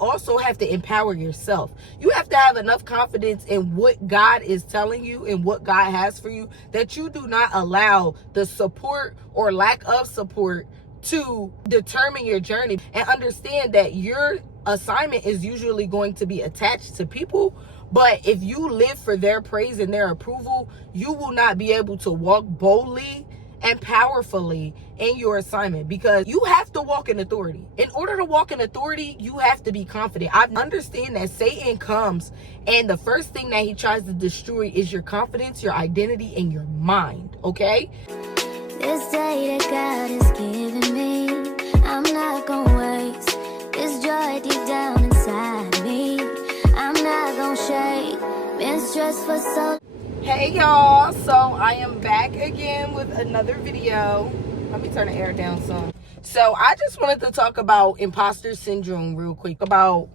also have to empower yourself. You have to have enough confidence in what God is telling you and what God has for you, that you do not allow the support or lack of support to determine your journey. And understand that your assignment is usually going to be attached to people, but if you live for their praise and their approval, you will not be able to walk boldly and powerfully in your assignment, because you have to walk in authority. In order to walk in authority, you have to be confident. I understand that Satan comes and the first thing that he tries to destroy is your confidence, your identity, and your mind, okay? This day that God has given me, I'm not gonna waste this joy deep down inside me. I'm not gonna shake, been stressed for so. Hey y'all, so I am back again with another video. Let me turn the air down some. So I just wanted to talk about imposter syndrome real quick, about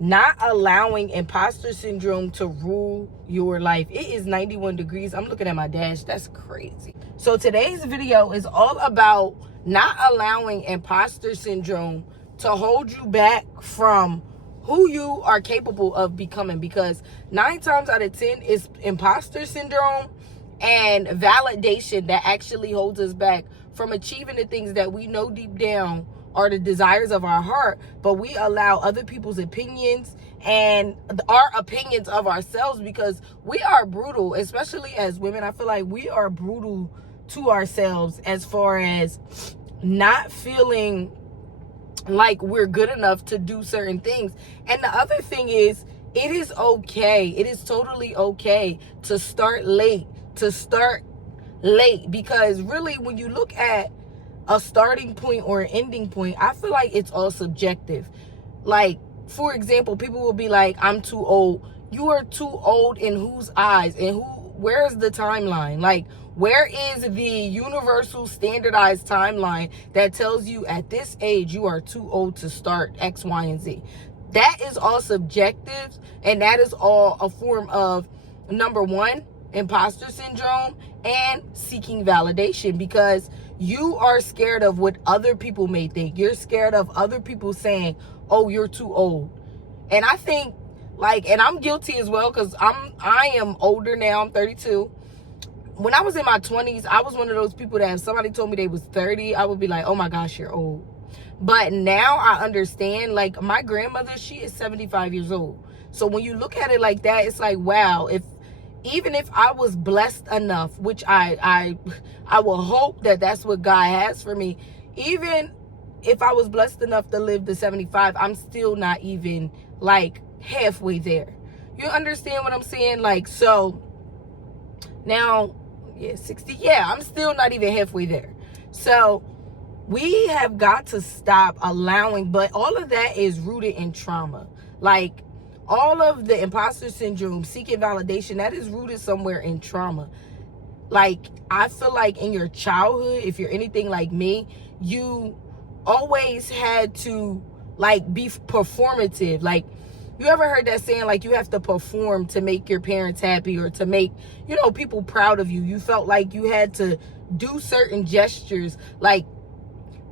not allowing imposter syndrome to rule your life. It is 91 degrees. I'm looking at my dash. That's crazy. So today's video is all about not allowing imposter syndrome to hold you back from who you are capable of becoming, because 9 times out of 10 is imposter syndrome and validation that actually holds us back from achieving the things that we know deep down are the desires of our heart, but we allow other people's opinions and our opinions of ourselves, because we are brutal, especially as women. I feel like we are brutal to ourselves as far as not feeling like we're good enough to do certain things. And the other thing is, it is okay. It is totally okay to start late, because really when you look at a starting point or an ending point, I feel like it's all subjective. Like, for example, people will be like, I'm too old. You are too old in whose eyes? And where's the timeline? Like, where is the universal standardized timeline that tells you at this age you are too old to start X, Y, and Z? That is all subjective, and that is all a form of, number one, imposter syndrome and seeking validation, because you are scared of what other people may think. You're scared of other people saying, oh, you're too old. And I think, like, and I'm guilty as well, because I am older now. I'm 32. When I was in my 20s, I was one of those people that if somebody told me they was 30, I would be like, oh my gosh, you're old. But now I understand, like, my grandmother, she is 75 years old. So when you look at it like that, it's like, wow, even if I was blessed enough, which I will hope that that's what God has for me, even if I was blessed enough to live to 75, I'm still not even like halfway there. You understand what I'm saying? Like, so now, 60, I'm still not even halfway there. So we have got to stop allowing, but all of that is rooted in trauma. Like, all of the imposter syndrome, seeking validation, that is rooted somewhere in trauma. Like, I feel like in your childhood, if you're anything like me, you always had to, like, be performative. Like, you ever heard that saying, like, you have to perform to make your parents happy or to make, people proud of you? You felt like you had to do certain gestures. Like,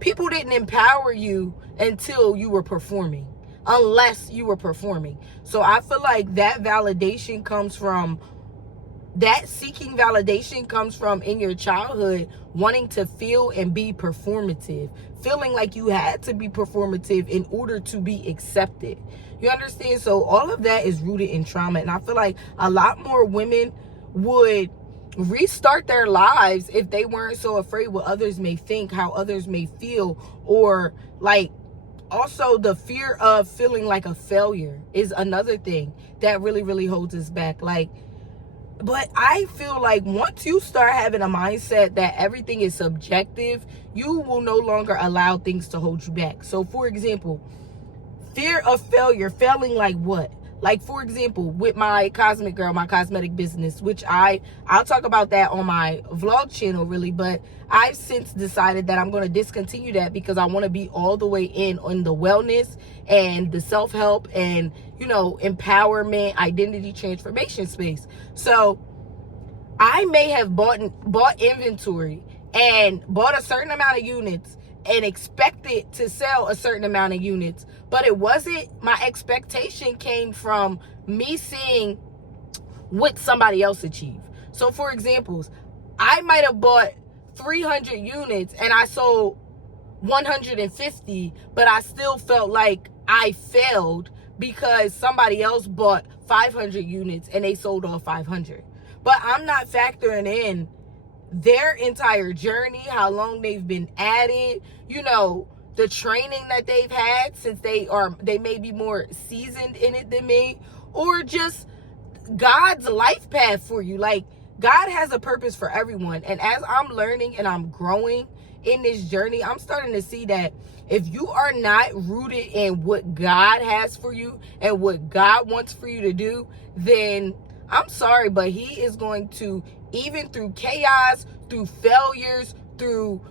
people didn't empower you until you were performing, unless you were performing. So I feel like that validation comes from, that seeking validation comes from in your childhood, wanting to feel and be performative, feeling like you had to be performative in order to be accepted. You understand? So all of that is rooted in trauma. And I feel like a lot more women would restart their lives if they weren't so afraid what others may think, how others may feel, or like, also the fear of feeling like a failure is another thing that really, really holds us back. Like, but I feel like once you start having a mindset that everything is subjective, you will no longer allow things to hold you back. So, for example, fear of failure, failing like what? Like, for example, with my Cosmic Girl, my cosmetic business, which I'll talk about that on my vlog channel, really, but I've since decided that I'm going to discontinue that because I want to be all the way in on the wellness and the self-help and, empowerment, identity transformation space. So I may have bought inventory and bought a certain amount of units and expected to sell a certain amount of units, But it wasn't, my expectation came from me seeing what somebody else achieved. So for examples, I might have bought 300 units and I sold 150, but I still felt like I failed because somebody else bought 500 units and they sold all 500. But I'm not factoring in their entire journey, how long they've been at it, the training that they've had, since they may be more seasoned in it than me, or just God's life path for you. Like, God has a purpose for everyone. And as I'm learning and I'm growing in this journey, I'm starting to see that if you are not rooted in what God has for you and what God wants for you to do, then I'm sorry, but he is going to, even through chaos, through failures, through,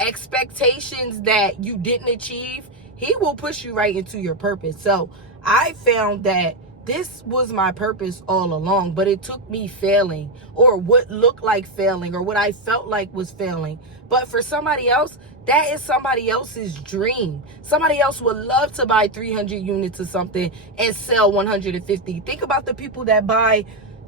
expectations that you didn't achieve, he will push you right into your purpose. So I found that this was my purpose all along, but it took me failing, or what looked like failing, or what I felt like was failing. But for somebody else, that is somebody else's dream. Somebody else would love to buy 300 units of something and sell 150. Think about the people that buy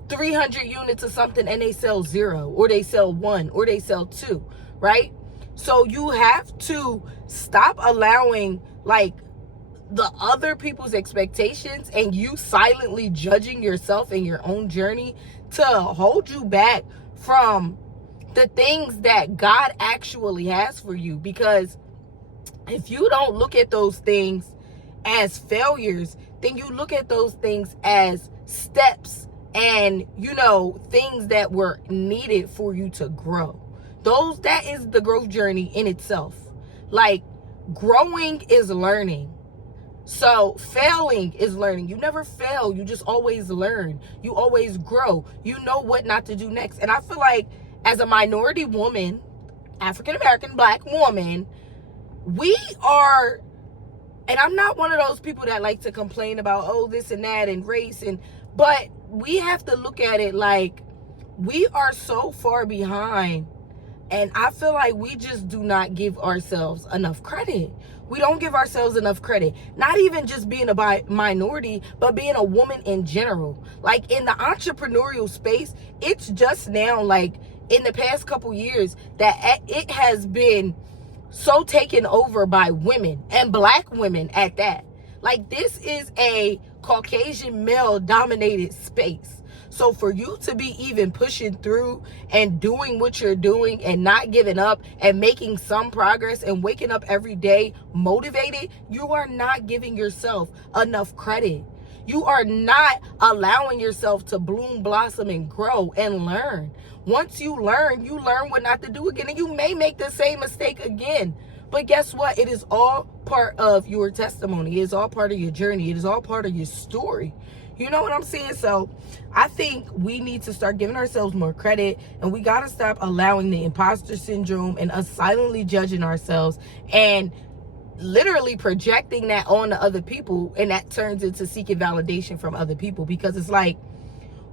300 units of something and they sell 0, or they sell 1, or they sell 2, right? So you have to stop allowing the other people's expectations and you silently judging yourself and your own journey to hold you back from the things that God actually has for you. Because if you don't look at those things as failures, then you look at those things as steps and, things that were needed for you to grow. That is the growth journey in itself. Like, growing is learning. So failing is learning. You never fail. You just always learn. You always grow. You know what not to do next. And I feel like as a minority woman, African-American, Black woman, we are, and I'm not one of those people that like to complain about, this and that and race, but we have to look at it like we are so far behind. And I feel like we just do not give ourselves enough credit. We don't give ourselves enough credit. Not even just being a minority, but being a woman in general. Like, in the entrepreneurial space, it's just now, in the past couple years, that it has been so taken over by women, and Black women at that. Like, this is a Caucasian male-dominated space. So for you to be even pushing through and doing what you're doing and not giving up and making some progress and waking up every day motivated, you are not giving yourself enough credit. You are not allowing yourself to bloom, blossom, and grow and learn. Once you learn what not to do again, and you may make the same mistake again. But guess what? It is all part of your testimony. It is all part of your journey. It is all part of your story. You know what I'm saying? So I think we need to start giving ourselves more credit, and we got to stop allowing the imposter syndrome and us silently judging ourselves and literally projecting that on to other people, and that turns into seeking validation from other people, because it's like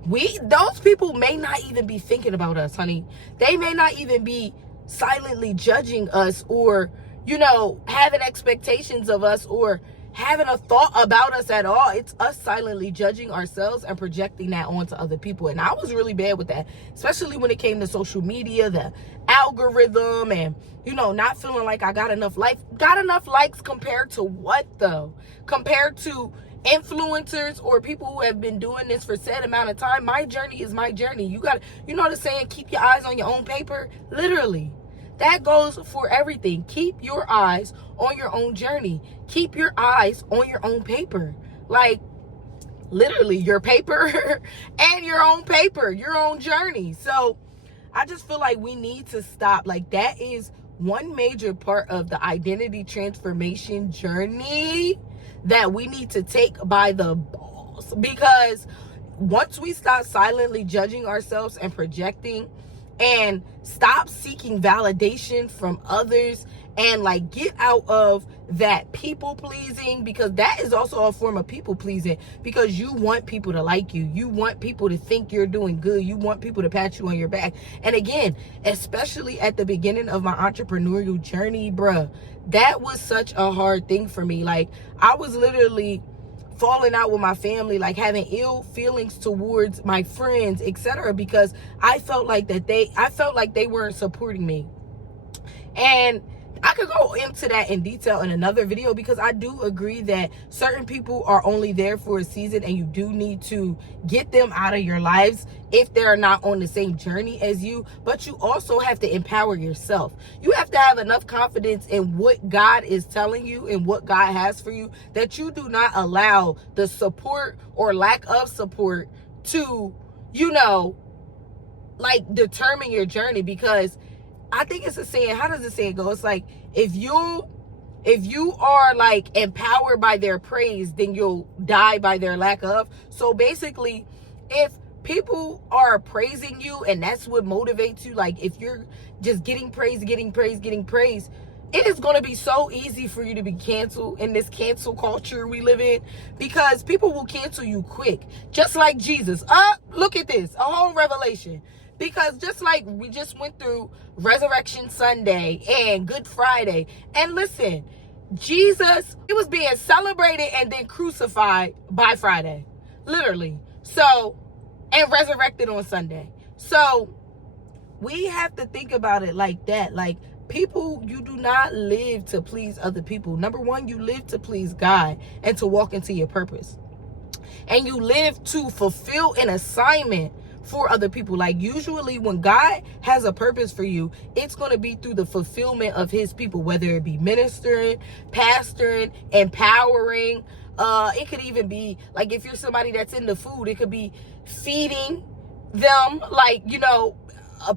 those people may not even be thinking about us, honey. They may not even be silently judging us, or having expectations of us, or having a thought about us at all. It's us silently judging ourselves and projecting that onto other people. And I was really bad with that, especially when it came to social media, the algorithm, and not feeling like I got enough likes compared to what though? Compared to influencers or people who have been doing this for said amount of time. My journey is my journey. You got, the saying, keep your eyes on your own paper. Literally, that goes for everything. Keep your eyes on your own journey. Keep your eyes on your own paper. Like, literally, your paper and your own paper, your own journey. So I just feel like we need to stop. Like, that is one major part of the identity transformation journey that we need to take by the balls. Because once we stop silently judging ourselves and projecting, and stop seeking validation from others, and like get out of that people pleasing, because that is also a form of people pleasing, because you want people to like you. You want people to think you're doing good. You want people to pat you on your back. And again, especially at the beginning of my entrepreneurial journey, bruh, that was such a hard thing for me. Like, I was literally falling out with my family, like having ill feelings towards my friends, etc., because I felt like they weren't supporting me. And I could go into that in detail in another video, because I do agree that certain people are only there for a season, and you do need to get them out of your lives if they're not on the same journey as you. But you also have to empower yourself. You have to have enough confidence in what God is telling you and what God has for you, that you do not allow the support or lack of support to, like, determine your journey. Because I think it's a saying. How does the saying go? It's like, if you are like empowered by their praise, then you'll die by their lack of. So basically, if people are praising you and that's what motivates you, like if you're just getting praise, it is going to be so easy for you to be canceled in this cancel culture we live in, because people will cancel you quick. Just like Jesus. Look at this. A whole revelation. Because just like we just went through Resurrection Sunday and Good Friday, and listen, Jesus, he was being celebrated and then crucified by Friday, literally. So, and resurrected on Sunday. So we have to think about it like that. Like, people, you do not live to please other people. Number one, you live to please God and to walk into your purpose. And you live to fulfill an assignment for other people. Like, usually when God has a purpose for you, it's going to be through the fulfillment of his people, whether it be ministering, pastoring, empowering. It could even be like, if you're somebody that's in the food, it could be feeding them, like,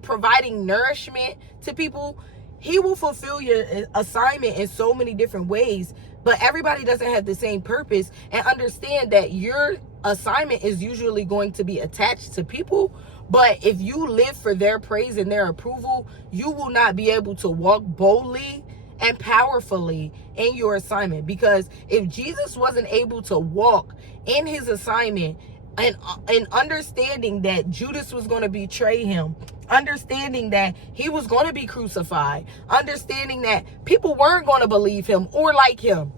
providing nourishment to people. He will fulfill your assignment in so many different ways, but everybody doesn't have the same purpose. And understand that your assignment is usually going to be attached to people, but if you live for their praise and their approval, you will not be able to walk boldly and powerfully in your assignment. Because if Jesus wasn't able to walk in his assignment, and understanding that Judas was going to betray him, understanding that he was going to be crucified, understanding that people weren't going to believe him or like him,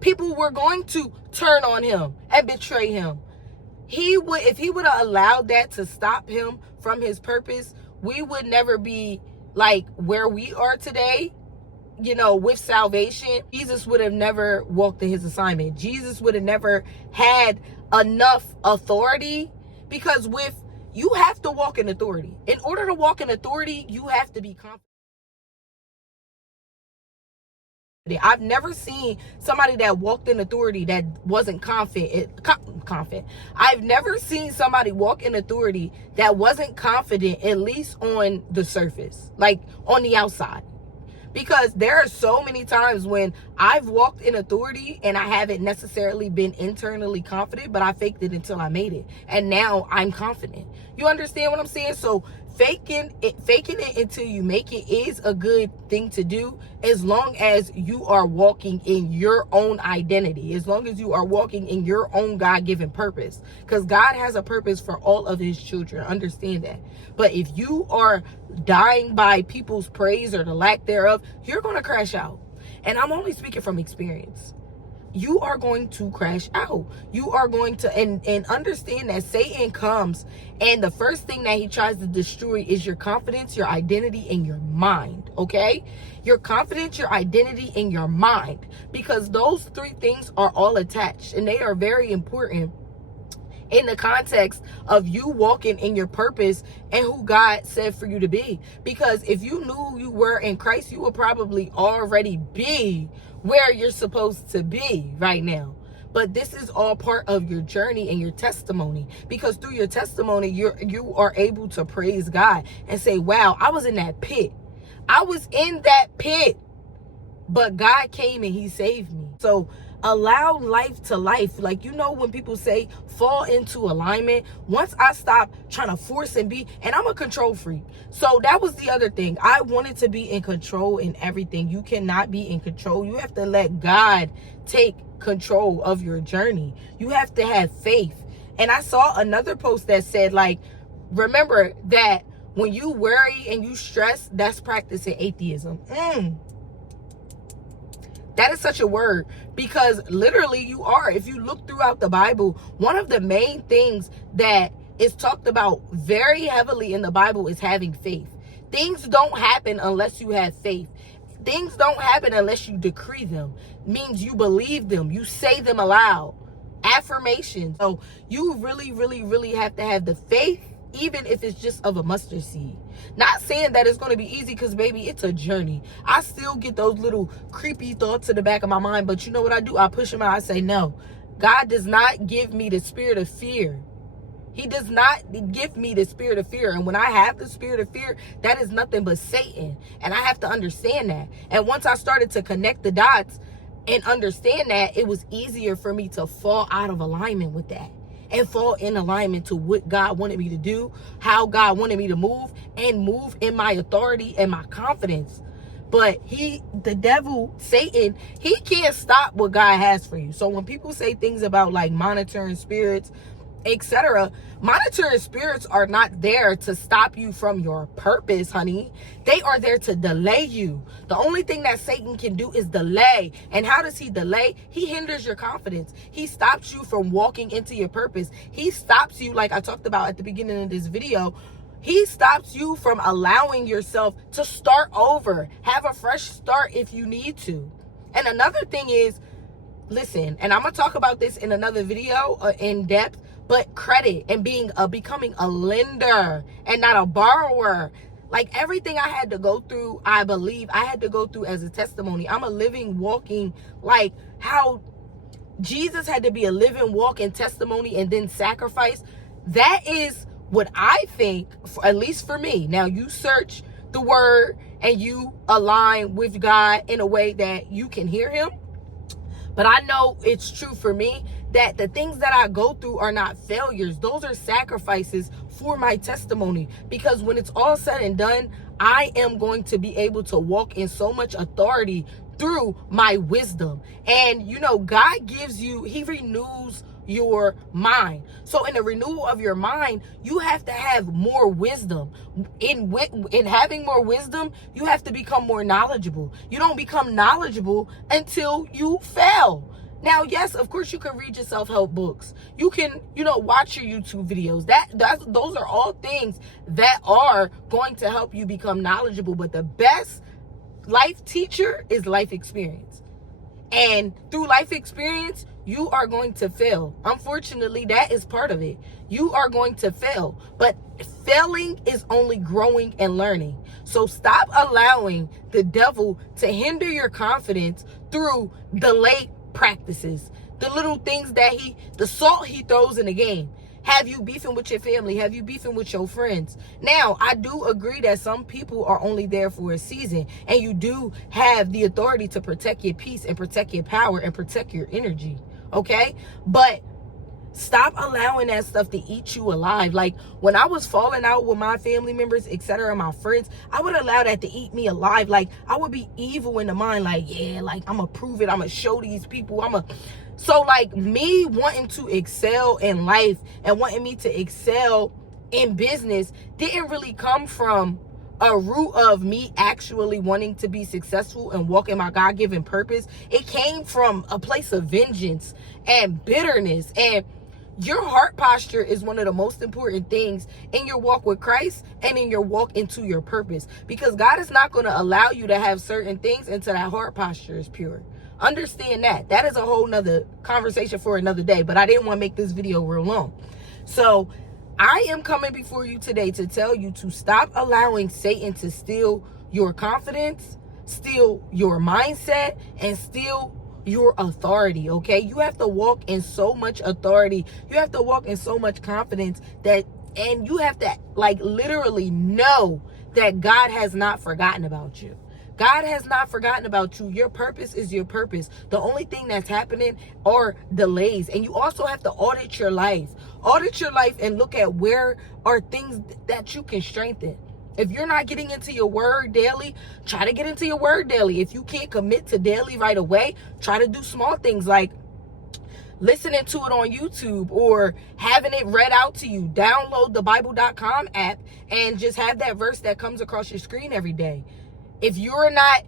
people were going to turn on him and betray him, if he would have allowed that to stop him from his purpose, we would never be like where we are today, with salvation. Jesus would have never walked in his assignment. Jesus would have never had enough authority, because you have to walk in authority. In order to walk in authority, you have to be confident. I've never seen somebody that walked in authority that wasn't confident. I've never seen somebody walk in authority that wasn't confident, at least on the surface, like on the outside. Because there are so many times when I've walked in authority and I haven't necessarily been internally confident, but I faked it until I made it. And now I'm confident. You understand what I'm saying? So faking it until you make it is a good thing to do, as long as you are walking in your own identity, as long as you are walking in your own God-given purpose. Because God has a purpose for all of his children. Understand that. But if you are dying by people's praise or the lack thereof, you're going to crash out. And I'm only speaking from experience. You are going to crash out. You are going to, and understand that Satan comes, and the first thing that he tries to destroy is your confidence, your identity, and your mind. Okay? Your confidence, your identity, and your mind. Because those three things are all attached, and they are very important in the context of you walking in your purpose and who God said for you to be. Because if you knew who you were in Christ, you would probably already be where you're supposed to be right now. But this is all part of your journey and your testimony. Because through your testimony, you are able to praise God and say, wow, I was in that pit. I was in that pit, but God came and he saved me. So allow life to life. Like, you know, when people say fall into alignment, once I stop trying to force and be, and I'm a control freak. So that was the other thing. I wanted to be in control in everything. You cannot be in control. You have to let God take control of your journey. You have to have faith. And I saw another post that said, like, remember that when you worry and you stress, that's practicing atheism. That is such a word, because literally you are. If you look throughout the Bible, one of the main things that is talked about very heavily in the Bible is having faith. Things don't happen unless you have faith. Things don't happen unless you decree them. Means you believe them. You say them aloud. Affirmations. So you really, really, really have to have the faith, even if it's just of a mustard seed. Not saying that it's going to be easy, because baby, it's a journey. I still get those little creepy thoughts in the back of my mind, but you know what I do? I push them out. I say, no, God does not give me the spirit of fear. He does not give me the spirit of fear. And when I have the spirit of fear, that is nothing but Satan. And I have to understand that. And once I started to connect the dots and understand that, it was easier for me to fall out of alignment with that and fall in alignment to what God wanted me to do, how God wanted me to move, and move in my authority and my confidence. But the devil, Satan, he can't stop what God has for you. So when people say things about like monitoring spirits, etc., monitoring spirits are not there to stop you from your purpose, honey. They are there to delay you. The only thing that Satan can do is delay. And how does he delay? He hinders your confidence. He stops you from walking into your purpose. He stops you, like I talked about at the beginning of this video, he stops you from allowing yourself to start over, have a fresh start if you need to. And another thing is, listen, and I'm gonna talk about this in another video in depth, but credit and becoming a lender and not a borrower. Like, everything I had to go through, I believe I had to go through as a testimony. I'm a living, walking, like how Jesus had to be a living, walking testimony and then sacrifice. That is what I think, at least for me. Now, you search the word and you align with God in a way that you can hear him. But I know it's true for me that the things that I go through are not failures. Those are sacrifices for my testimony. Because when it's all said and done, I am going to be able to walk in so much authority through my wisdom. And, you know, God gives you, he renews your mind. So in the renewal of your mind, you have to have more wisdom. In having more wisdom, you have to become more knowledgeable. You don't become knowledgeable until you fail. Now, yes, of course, you can read your self-help books. You can, you know, watch your YouTube videos. Those are all things that are going to help you become knowledgeable. But the best life teacher is life experience. And through life experience, you are going to fail. Unfortunately, that is part of it. You are going to fail. But failing is only growing and learning. So stop allowing the devil to hinder your confidence through delayed practices. The little things that the salt he throws in the game. Have you beefing with your family? Have you beefing with your friends? Now, I do agree that some people are only there for a season, and you do have the authority to protect your peace and protect your power and protect your energy. Okay? But stop allowing that stuff to eat you alive. Like, when I was falling out with my family members, etc., my friends, I would allow that to eat me alive. Like, I would be evil in the mind. Like, yeah, like, I'm gonna prove it. I'm gonna show these people. So, like, me wanting to excel in life and wanting me to excel in business didn't really come from a root of me actually wanting to be successful and walk in my God-given purpose. It came from a place of vengeance and bitterness. And your heart posture is one of the most important things in your walk with Christ and in your walk into your purpose. Because God is not going to allow you to have certain things until that heart posture is pure. Understand that. That is a whole nother conversation for another day. But I didn't want to make this video real long. So I am coming before you today to tell you to stop allowing Satan to steal your confidence, steal your mindset, and steal your authority. Okay? You have to walk in so much authority. You have to walk in so much confidence and you have to, like, literally know that God has not forgotten about you. God has not forgotten about you. Your purpose is your purpose. The only thing that's happening are delays. And you also have to audit your life. Audit your life and look at where are things that you can strengthen. If you're not getting into your word daily, try to get into your word daily. If you can't commit to daily right away, try to do small things like listening to it on YouTube or having it read out to you. Download the Bible.com app and just have that verse that comes across your screen every day. If you're not,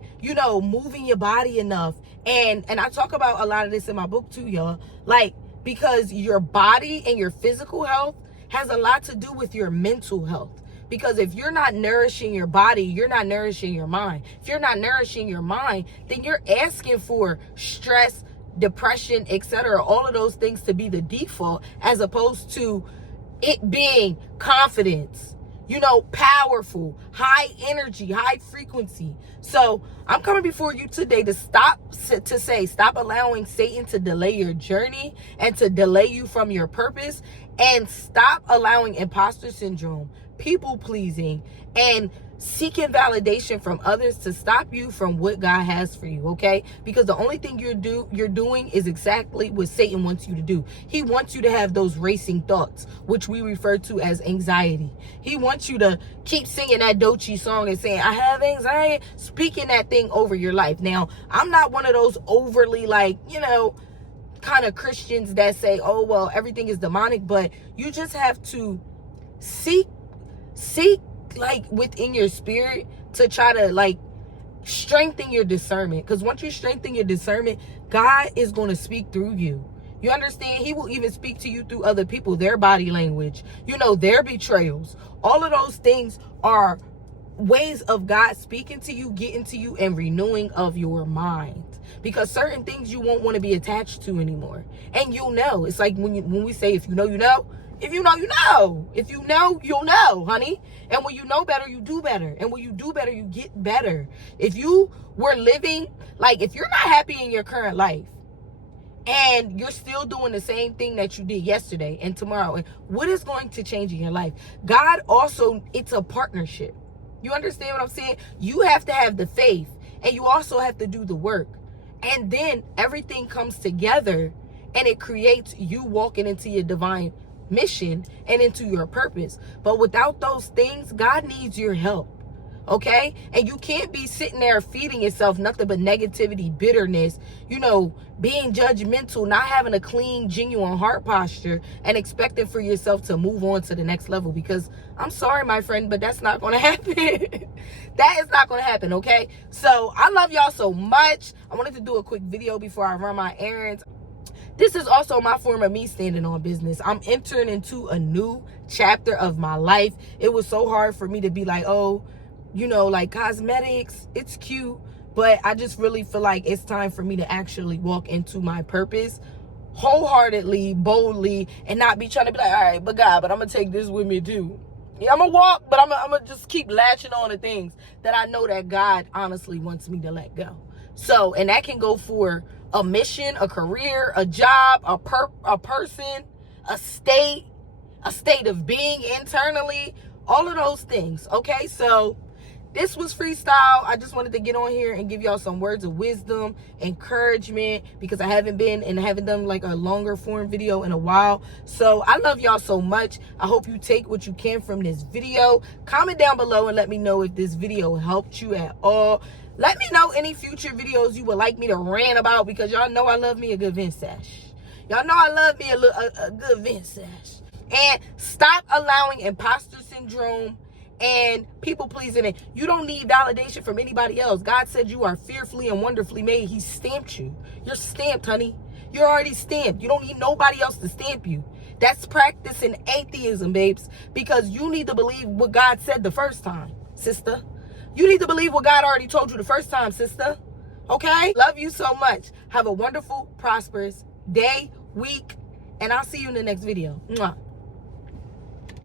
moving your body enough, and I talk about a lot of this in my book too, y'all, like, because your body and your physical health has a lot to do with your mental health. Because if you're not nourishing your body, you're not nourishing your mind. If you're not nourishing your mind, then you're asking for stress, depression, etc., all of those things to be the default, as opposed to it being confidence, powerful, high energy, high frequency. So I'm coming before you today to stop allowing Satan to delay your journey and to delay you from your purpose, and stop allowing imposter syndrome, people pleasing, and seeking validation from others to stop you from what God has for you, okay? Because the only thing you're doing is exactly what Satan wants you to do. He wants you to have those racing thoughts, which we refer to as anxiety. He wants you to keep singing that Doechii song and saying, I have anxiety, speaking that thing over your life. Now, I'm not one of those overly kind of Christians that say, oh, well, everything is demonic, but you just have to seek like within your spirit to try to strengthen your discernment. Because once you strengthen your discernment, God is going to speak through you. You understand? He will even speak to you through other people, their body language, their betrayals. All of those things are ways of God speaking to you, getting to you, and renewing of your mind. Because certain things you won't want to be attached to anymore. And you'll know. It's like when we say, if you know, you know. If you know, you know. If you know, you'll know, honey. And when you know better, you do better. And when you do better, you get better. If you were living, if you're not happy in your current life, and you're still doing the same thing that you did yesterday and tomorrow, and what is going to change in your life? God also, it's a partnership. You understand what I'm saying? You have to have the faith, and you also have to do the work. And then everything comes together, and it creates you walking into your divine mission and into your purpose. But without those things, God needs your help, okay? And you can't be sitting there feeding yourself nothing but negativity, bitterness, being judgmental, not having a clean, genuine heart posture, and expecting for yourself to move on to the next level. Because I'm sorry, my friend, but that's not going to happen. That is not going to happen, okay? So I love y'all so much. I wanted to do a quick video before I run my errands. This is also my form of me standing on business. I'm entering into a new chapter of my life. It was so hard for me to be like, oh, cosmetics, it's cute. But I just really feel like it's time for me to actually walk into my purpose wholeheartedly, boldly, and not be trying to be like, all right, but God, but I'm going to take this with me too. Yeah, I'm going to walk, but I'm going to just keep latching on to things that I know that God honestly wants me to let go. So, and that can go for a mission, a career, a job, a person, a state of being internally, all of those things. Okay, so this was freestyle. I just wanted to get on here and give y'all some words of wisdom, encouragement, because I haven't done a longer form video in a while. So I love y'all so much. I hope you take what you can from this video. Comment down below and let me know if this video helped you at all. Let me know any future videos you would like me to rant about, because y'all know I love me a good vent sash. Y'all know I love me a good vent sash. And stop allowing imposter syndrome and people pleasing it. You don't need validation from anybody else. God said you are fearfully and wonderfully made. He stamped you. You're stamped, honey. You're already stamped. You don't need nobody else to stamp you. That's practicing atheism, babes, because you need to believe what God said the first time, sister. You need to believe what God already told you the first time, sister. Okay? Love you so much. Have a wonderful, prosperous day, week, and I'll see you in the next video. Mwah.